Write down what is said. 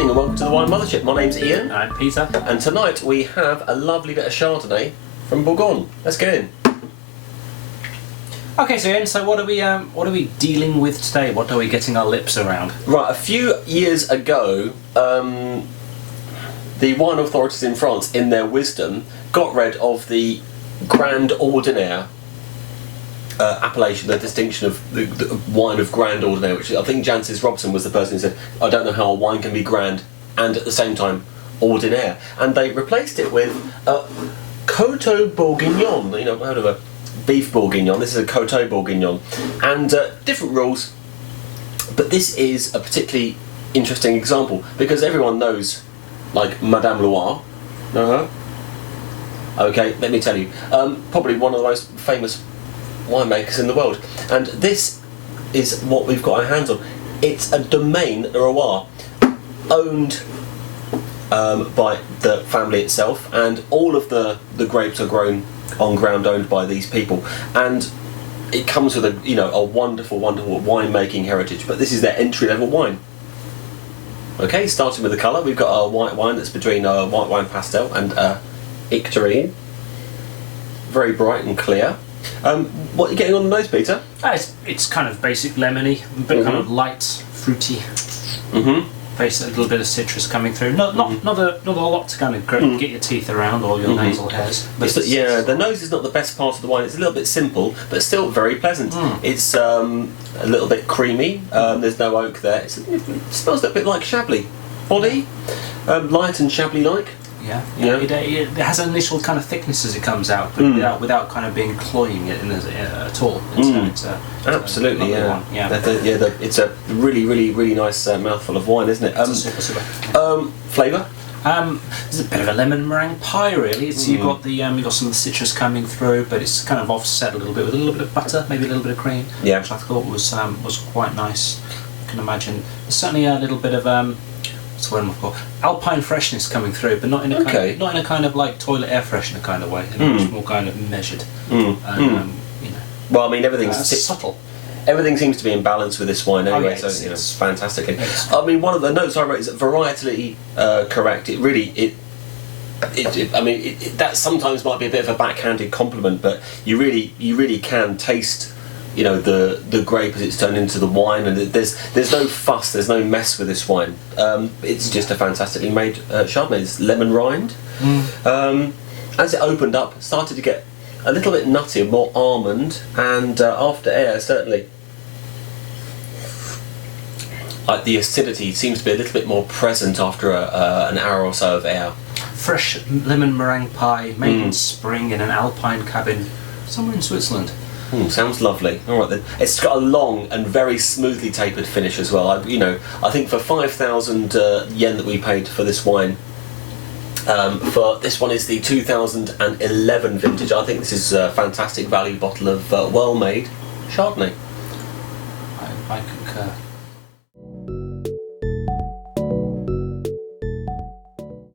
evening and welcome to the Wine Mothership. My name's Ian. I'm Peter. And tonight we have a lovely bit of Chardonnay from Bourgogne. Let's get in. Okay, so Ian, so what are we dealing with today? What are we getting our lips around? Right, a few years ago, the wine authorities in France, in their wisdom, got rid of the Grand Ordinaire appellation, the distinction of the wine of Grand Ordinaire, which I think Jancis Robson was the person who said, I don't know how a wine can be grand and at the same time ordinaire. And they replaced it with Coteaux Bourguignons. You know, I've heard of a beef bourguignon. This is a Coteaux Bourguignon. And different rules, but this is a particularly interesting example because everyone knows, like, Madame Leroy. Know her? Okay, let me tell you. Probably one of the most famous winemakers in the world, and this is what we've got our hands on. It's a domaine Leroy, owned by the family itself, and all of the grapes are grown on ground owned by these people, and it comes with a wonderful winemaking heritage. But this is their entry-level wine. Okay, starting with the colour, we've got a white wine that's between a white wine pastel and Icterine. Very bright and clear. What are you getting on the nose, Peter? It's kind of basic lemony, a bit kind of light, fruity. Face a little bit of citrus coming through. Not a lot to kind of get your teeth around or your nasal hairs. But the nose is not the best part of the wine. It's a little bit simple, but still very pleasant. It's a little bit creamy. There's no oak there. It smells a little bit like Chablis. Body, light and Chablis-like. Yeah. It has an initial kind of thickness as it comes out, but without kind of being cloying it at all. Absolutely, one. It's a really nice mouthful of wine, isn't it? Super. Flavour? There's a bit of a lemon meringue pie, really. So you've got you've got some of the citrus coming through, but it's kind of offset a little bit with a little bit of butter, maybe a little bit of cream, which I thought was quite nice. I can imagine. There's certainly a little bit of what's the word I'm looking for? Alpine freshness coming through, but not in a kind of like toilet air freshener kind of way. Much more kind of measured. Well, I mean, everything's subtle. Everything seems to be in balance with this wine anyway, so it's fantastic. I mean, one of the notes I wrote is varietally correct. It really, that sometimes might be a bit of a backhanded compliment, but you really can taste, the grape as it's turned into the wine, and there's no fuss, there's no mess with this wine. It's just a fantastically made Chardonnay. It's lemon rind. As it opened up, it started to get a little bit nutty, more almond, and after air, certainly, like the acidity seems to be a little bit more present after an hour or so of air. Fresh lemon meringue pie made in spring in an alpine cabin somewhere in Switzerland. Sounds lovely. All right then. It's got a long and very smoothly tapered finish as well. I think for 5,000 yen that we paid for this wine, for this one is the 2011 vintage. I think this is a fantastic value bottle of well-made Chardonnay. I concur.